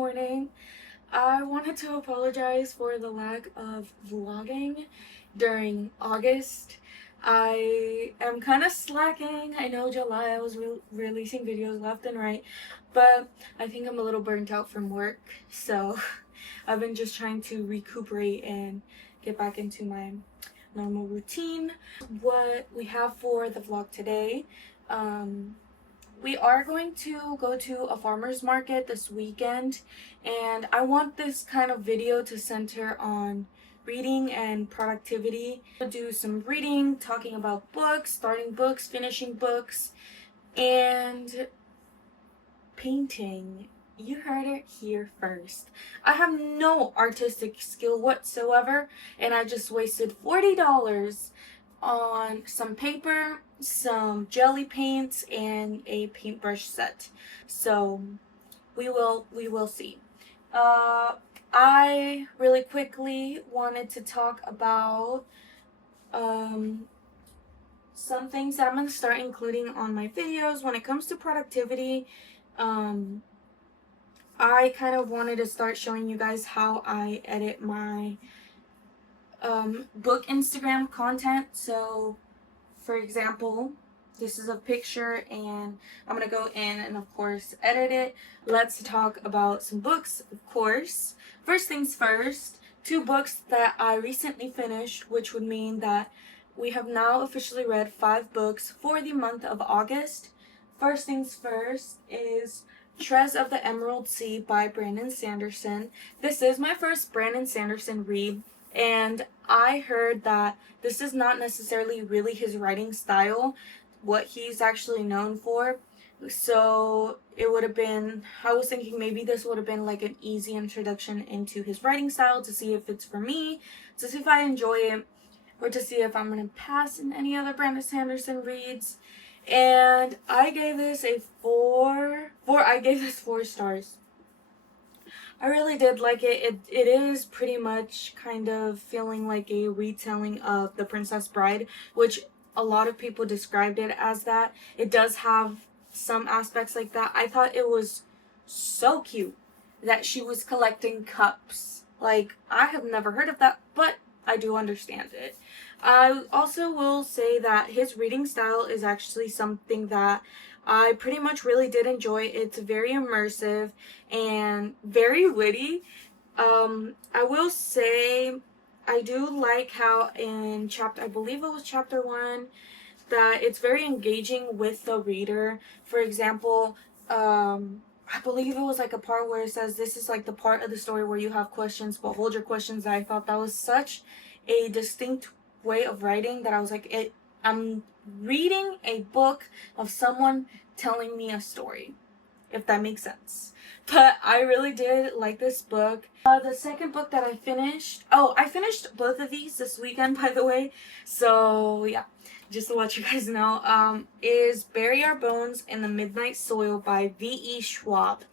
morning. I wanted to apologize for the lack of vlogging during August. I am kind of slacking. I know July I was releasing videos left and right, but I think I'm a little burnt out from work, so I've been just trying to recuperate and get back into my normal routine. What we have for the vlog today, we are going to go to a farmer's market this weekend, and I want this kind of video to center on reading and productivity. I'll do some reading, talking about books, starting books, finishing books, and painting. You heard it here first. I have no artistic skill whatsoever, and I just wasted $40 on some paper, some jelly paints, and a paintbrush set. So we will see. I really quickly wanted to talk about some things that I'm going to start including on my videos when it comes to productivity. I kind of wanted to start showing you guys how I edit my book Instagram content. So for example, this is a picture and I'm gonna go in and of course edit it. Let's talk about some books, of course. First things first, 2 books that I recently finished, which would mean that we have now officially read 5 books for the month of August. First things first is Shreds of the Emerald Sea by Brandon Sanderson. This is my first Brandon Sanderson read, and I heard that this is not necessarily really his writing style, what he's actually known for. So it would have been, I was thinking maybe this would have been like an easy introduction into his writing style to see if it's for me, to see if I enjoy it, or to see if I'm going to pass in any other Brandon Sanderson reads. And I gave this a 4 stars. I really did like it. It is pretty much kind of feeling like a retelling of The Princess Bride, which a lot of people described it as that. It does have some aspects like that. I thought it was so cute that she was collecting cups. Like, I have never heard of that, but I do understand it. I also will say that his reading style is actually something that I pretty much really did enjoy. It's very immersive and very witty. I will say I do like how in I believe it was chapter 1, that it's very engaging with the reader. For example, I believe it was like a part where it says this is like the part of the story where you have questions, but hold your questions. I thought that was such a distinct way of writing that I was like, I'm reading a book of someone telling me a story, if that makes sense. But I really did like this book. The second book that I finished, I finished both of these this weekend, by the way, so yeah, just to let you guys know, is Bury Our Bones in the Midnight Soil by V.E. Schwab.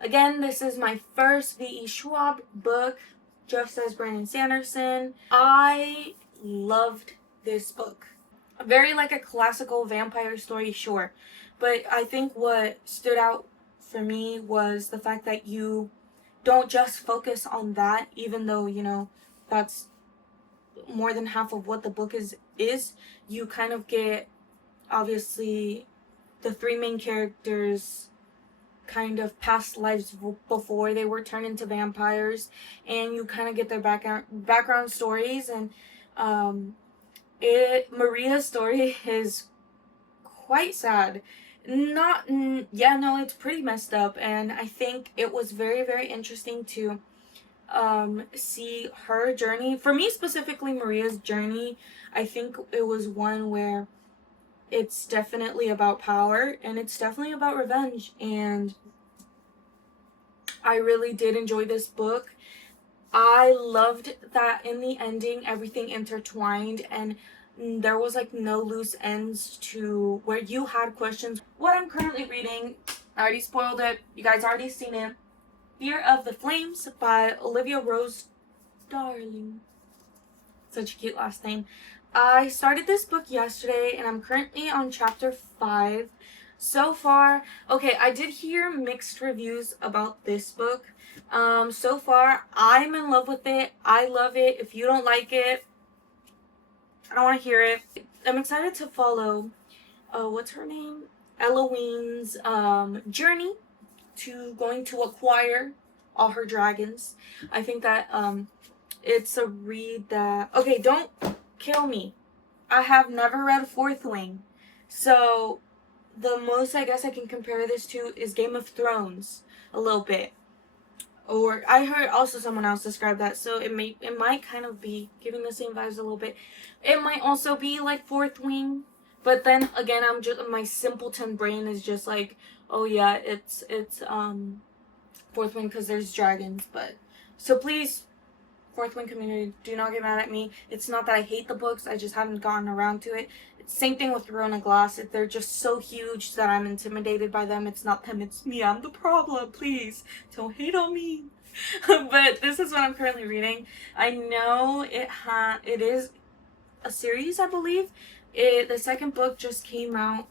Again, this is my first V.E. Schwab book, just as Brandon Sanderson. I loved this book. Very like a classical vampire story, sure, but I think what stood out for me was the fact that you don't just focus on that, even though, you know, that's more than half of what the book is. You kind of get, obviously, the 3 main characters kind of past lives before they were turned into vampires, and you kind of get their background stories. And Maria's story is quite sad. It's pretty messed up, and I think it was very, very interesting to see her journey. For me specifically, Maria's journey, I think it was one where it's definitely about power, and it's definitely about revenge, and I really did enjoy this book. I loved that in the ending everything intertwined, and there was like no loose ends to where you had questions. What I'm currently reading, I already spoiled it, you guys already seen it, Fear of the Flames by Olivia Rose Darling. Such a cute last name. I started this book yesterday and I'm currently on chapter 5. So far, okay, I did hear mixed reviews about this book. So far, I'm in love with it. I love it. If you don't like it, I don't want to hear it. I'm excited to follow, what's her name? Eloine's journey to going to acquire all her dragons. I think that it's a read that, okay, don't kill me. I have never read Fourth Wing. So the most I guess I can compare this to is Game of Thrones a little bit. Or I heard also someone else describe that, so it might kind of be giving the same vibes a little bit. It might also be like Fourth Wing, but then again, I'm just, my simpleton brain is just like, oh yeah, it's Fourth Wing because there's dragons. But so please, Fourth Wing community, do not get mad at me. It's not that I hate the books, I just haven't gotten around to it. Same thing with Rona Glass. They're just so huge that I'm intimidated by them. It's not them, it's me. I'm the problem. Please don't hate on me. But this is what I'm currently reading. I know it is a series, I believe. The second book just came out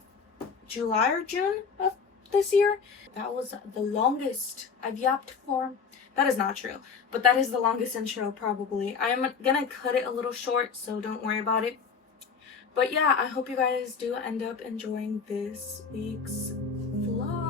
July or June of this year. That was the longest I've yapped for. That is not true, but that is the longest intro probably. I'm gonna cut it a little short, so don't worry about it. But yeah, I hope you guys do end up enjoying this week's vlog.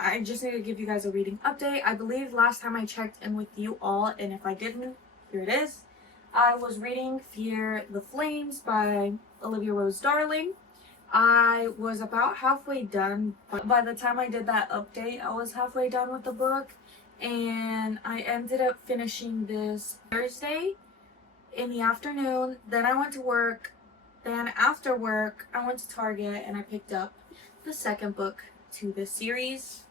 I just need to give you guys a reading update. I believe last time I checked in with you all, and if I didn't, here it is. I was reading Fear the Flames by Olivia Rose Darling. I was about halfway done. By the time I did that update, I was halfway done with the book, and I ended up finishing this Thursday in the afternoon. Then I went to work. Then after work, I went to Target and I picked up the second book to this series.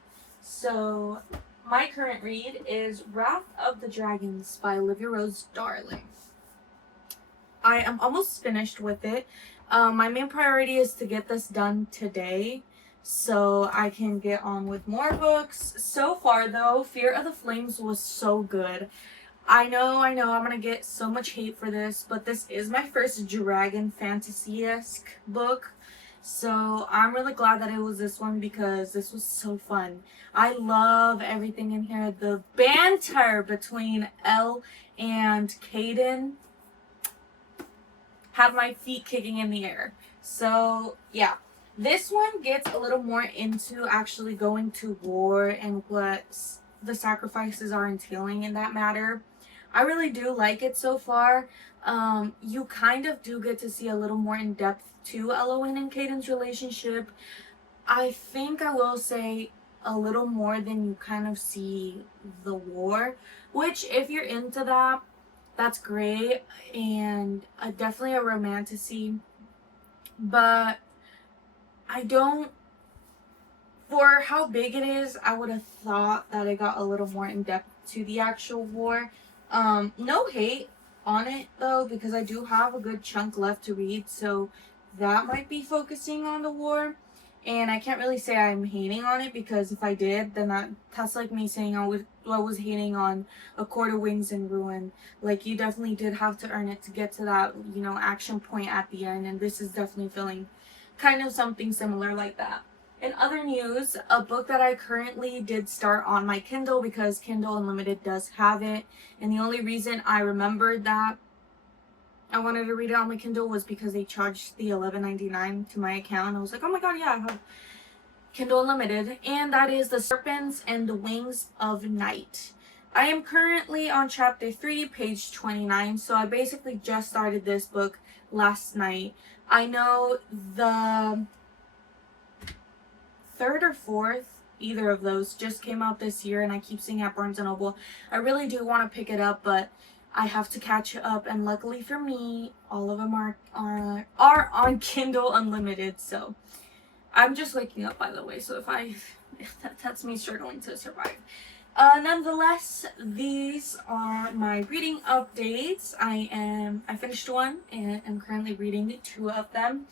So my current read is Wrath of the Dragons by Olivia Rose Darling. I am almost finished with it. My main priority is to get this done today so I can get on with more books. So far though, Fear of the Flames was so good. I know I'm gonna get so much hate for this, but this is my first dragon fantasy-esque book. So I'm really glad that it was this one because this was so fun. I love everything in here. The banter between Elle and Caden have my feet kicking in the air. So yeah, this one gets a little more into actually going to war and what the sacrifices are entailing in that matter. I really do like it so far. You kind of do get to see a little more in depth to Elowen and Caden's relationship. I think I will say a little more than you kind of see the war, which if you're into that, that's great, and definitely a romantasy. But I don't, for how big it is, I would have thought that it got a little more in depth to the actual war. No hate on it though, because I do have a good chunk left to read, so that might be focusing on the war. And I can't really say I'm hating on it, because if I did, then that's like me saying I was hating on A Court of Wings and Ruin. Like, you definitely did have to earn it to get to that, you know, action point at the end, and this is definitely feeling kind of something similar like that. In other news, a book that I currently did start on my Kindle, because Kindle Unlimited does have it, and the only reason I remembered that I wanted to read it on my Kindle was because they charged the $11.99 to my account. I was like, oh my god, yeah, I have Kindle Unlimited. And that is The Serpent and the Wings of Night. I am currently on chapter 3, page 29. So I basically just started this book last night. I know the third or fourth, either of those, just came out this year, and I keep seeing at Barnes & Noble. I really do want to pick it up, but I have to catch up, and luckily for me, all of them are on Kindle Unlimited. So I'm just waking up, by the way, so if that's me struggling to survive. Nonetheless, these are my reading updates. I finished one and I'm currently reading 2 of them.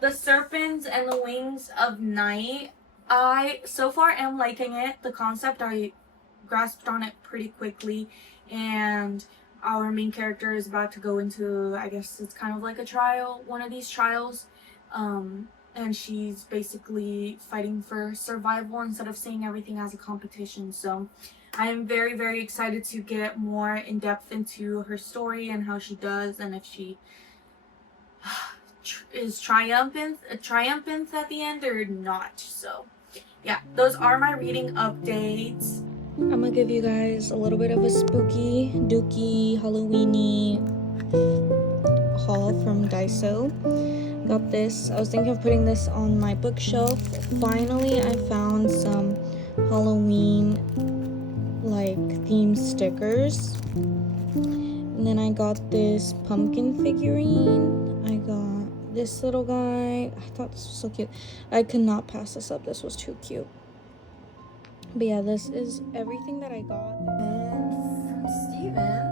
The Serpent and the Wings of Night. I so far am liking it. The concept, I grasped on it pretty quickly, and our main character is about to go into, I guess it's kind of like a trial, one of these trials, and she's basically fighting for survival instead of seeing everything as a competition. So I am very, very excited to get more in depth into her story and how she does, and if she is triumphant at the end or not. So yeah, those are my reading updates. I'm gonna give you guys a little bit of a spooky, dooky, Halloweeny haul from Daiso. Got this. I was thinking of putting this on my bookshelf. Finally, I found some Halloween like theme stickers. And then I got this pumpkin figurine. I got this little guy. I thought this was so cute. I could not pass this up. This was too cute. But yeah, this is everything that I got. And from Steven.